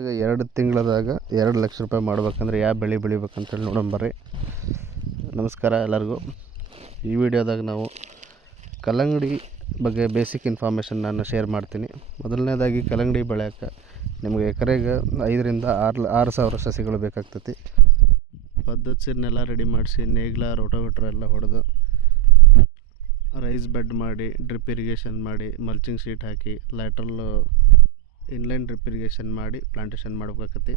ಈಗ 2 ತಿಂಗಳದಾಗ 2 ಲಕ್ಷ ರೂಪಾಯಿ ಮಾಡ್ಬೇಕಂದ್ರೆ ಯಾವ ಬೆಳೆ ಬೆಳಿಬೇಕಂತೇಳಿ ನೋಡೋಣ. ನಮಸ್ಕಾರ ಎಲ್ಲರಿಗೂ. ಈ ವಿಡಿಯೋದಾಗ ನಾವು ಕಲ್ಲಂಗಡಿ ಬಗ್ಗೆ ಬೇಸಿಕ್ ಇನ್ಫಾರ್ಮೇಷನ್ ನಾನು ಶೇರ್ ಮಾಡ್ತೀನಿ. ಮೊದಲನೇದಾಗಿ ಕಲ್ಲಂಗಡಿ ಬೆಳೆಯೋಕೆ ನಿಮಗೆ ಎಕರೆಗೆ 5ರಿಂದ 6 ಸಾವಿರ ಸಸಿಗಳು ಬೇಕಾಗ್ತೈತಿ. ಪದ್ಧತಿನೆಲ್ಲ ರೆಡಿ ಮಾಡಿಸಿ ನೇಗಿಲ ರೋಟೋವೇಟ್ರ್ ಎಲ್ಲ ಹೊಡೆದು ರೈಸ್ ಬೆಡ್ ಮಾಡಿ ಡ್ರಿಪ್ ಇರಿಗೇಷನ್ ಮಾಡಿ ಮಲ್ಚಿಂಗ್ ಶೀಟ್ ಹಾಕಿ ಲ್ಯಾಟ್ರಲ್ ಇನ್ಲೈನ್ ಡ್ರಿಪ್ ಇರಿಗೇಷನ್ ಮಾಡಿ ಪ್ಲಾಂಟೇಶನ್ ಮಾಡ್ಬೇಕಾಕತಿ.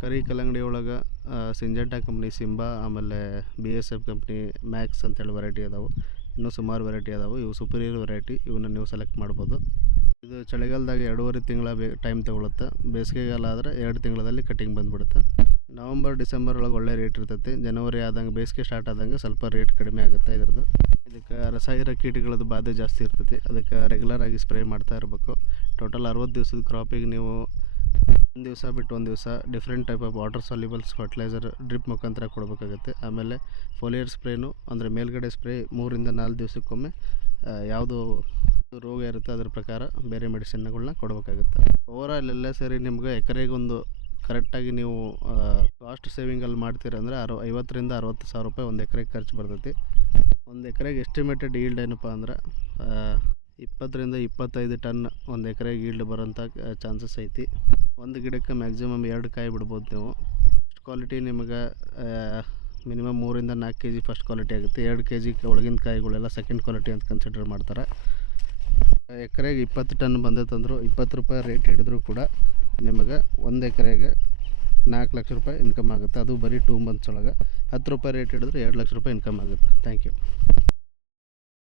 ಕರಿ ಕಲ್ಲಂಗಡಿ ಒಳಗೆ ಸಿಂಜೆಂಟಾ ಕಂಪ್ನಿ, ಸಿಂಬಾ, ಆಮೇಲೆ BSF ಕಂಪ್ನಿ, ಮ್ಯಾಕ್ಸ್ ಅಂತೇಳಿ ವೆರೈಟಿ ಅದಾವೆ. ಇನ್ನೂ ಸುಮಾರು ವೆರೈಟಿ ಅದಾವೆ. ಇವು ಸುಪೀರಿಯರ್ ವೆರೈಟಿ. ಇವನ್ನ ನೀವು ಸೆಲೆಕ್ಟ್ ಮಾಡ್ಬೋದು. ಇದು ಚಳಿಗಾಲದಾಗ 2.5 ತಿಂಗಳ ಟೈಮ್ ತೊಗೊಳುತ್ತೆ. ಬೇಸಿಗೆಗಾಲ ಆದರೆ 2 ತಿಂಗಳಲ್ಲಿ ಕಟಿಂಗ್ ಬಂದುಬಿಡುತ್ತೆ. ನವಂಬರ್ ಡಿಸೆಂಬರ್ ಒಳಗೆ ಒಳ್ಳೆ ರೇಟ್ ಇರ್ತೈತಿ. ಜನವರಿ ಆದಂಗೆ ಬೇಸಿಗೆ ಸ್ಟಾರ್ಟ್ ಆದಂಗೆ ಸ್ವಲ್ಪ ರೇಟ್ ಕಡಿಮೆ ಆಗುತ್ತೆ ಇದ್ರದ್ದು. ಇದಕ್ಕೆ ರಸಾಯನ ಕೀಟಗಳದ್ದು ಬಾಧೆ ಜಾಸ್ತಿ ಇರ್ತೈತಿ. ಅದಕ್ಕೆ ರೆಗ್ಯುಲರ್ ಆಗಿ ಸ್ಪ್ರೇ ಮಾಡ್ತಾ ಇರಬೇಕು. ಟೋಟಲ್ 60 ದಿವಸದ ಕ್ರಾಪಿಗೆ ನೀವು 1 ದಿವಸ ಬಿಟ್ಟು 1 ದಿವಸ different type of water solubles fertilizer drip ಮುಖಾಂತರ ಕೊಡಬೇಕಾಗುತ್ತೆ. ಆಮೇಲೆ ಫೋಲಿಯರ್ ಸ್ಪ್ರೇನು ಅಂದರೆ ಮೇಲ್ಗಡೆ ಸ್ಪ್ರೇ 3ರಿಂದ 4 ದಿವಸಕ್ಕೊಮ್ಮೆ ಯಾವುದು ರೋಗ ಇರುತ್ತೆ ಅದರ ಪ್ರಕಾರ ಬೇರೆ ಮೆಡಿಸಿನ್ಗಳನ್ನ ಕೊಡಬೇಕಾಗುತ್ತೆ. ಓವರಾಲ್ ಎಲ್ಲ ಸೇರಿ ನಿಮ್ಗೆ ಎಕರೆಗೊಂದು ಕರೆಕ್ಟಾಗಿ ನೀವು ಕಾಸ್ಟ್ ಸೇವಿಂಗಲ್ಲಿ ಮಾಡ್ತೀರಂದರೆ 50ರಿಂದ 60 ಸಾವಿರ ರೂಪಾಯಿ ಒಂದು ಎಕರೆಗೆ ಖರ್ಚು ಬರ್ತೈತಿ. ಒಂದು ಎಕರೆಗೆ ಎಸ್ಟಿಮೇಟೆಡ್ ಈಲ್ಡ್ ಏನಪ್ಪ ಅಂದ್ರೆ 20ರಿಂದ 25 ಟನ್ ಒಂದು ಎಕರೆಗೆ ಈಲ್ಡ್ ಬರೋಂಥ ಚಾನ್ಸಸ್ ಐತಿ. ಒಂದು ಗಿಡಕ್ಕೆ ಮ್ಯಾಕ್ಸಿಮಮ್ 2 ಕಾಯಿ ಬಿಡ್ಬೋದು ನೀವು. ಫಸ್ಟ್ ಕ್ವಾಲಿಟಿ ನಿಮಗೆ ಮಿನಿಮಮ್ 3ರಿಂದ 4 kg ಫಸ್ಟ್ ಕ್ವಾಲಿಟಿ ಆಗುತ್ತೆ. 2 kg ಒಳಗಿನ ಕಾಯಿಗಳೆಲ್ಲ ಸೆಕೆಂಡ್ ಕ್ವಾಲಿಟಿ ಅಂತ ಕನ್ಸಿಡರ್ ಮಾಡ್ತಾರೆ. ಎಕರೆಗೆ 20 ಟನ್ ಬಂದೈತಂದ್ರು 20 ರೂಪಾಯಿ ರೇಟ್ ಹಿಡಿದ್ರೂ ಕೂಡ ನಿಮಗೆ ಒಂದು ಎಕರೆಗೆ 4 ಲಕ್ಷ ರೂಪಾಯಿ ಇನ್ಕಮ್ ಆಗುತ್ತೆ. ಅದು ಬರೀ 2 ಮಂತ್ಸ್ ಒಳಗೆ. 10 ರೂಪಾಯಿ ರೇಟ್ ಹಿಡಿದ್ರೆ 2 ಲಕ್ಷ ರೂಪಾಯಿ ಇನ್ಕಮ್ ಆಗುತ್ತೆ. Thank you.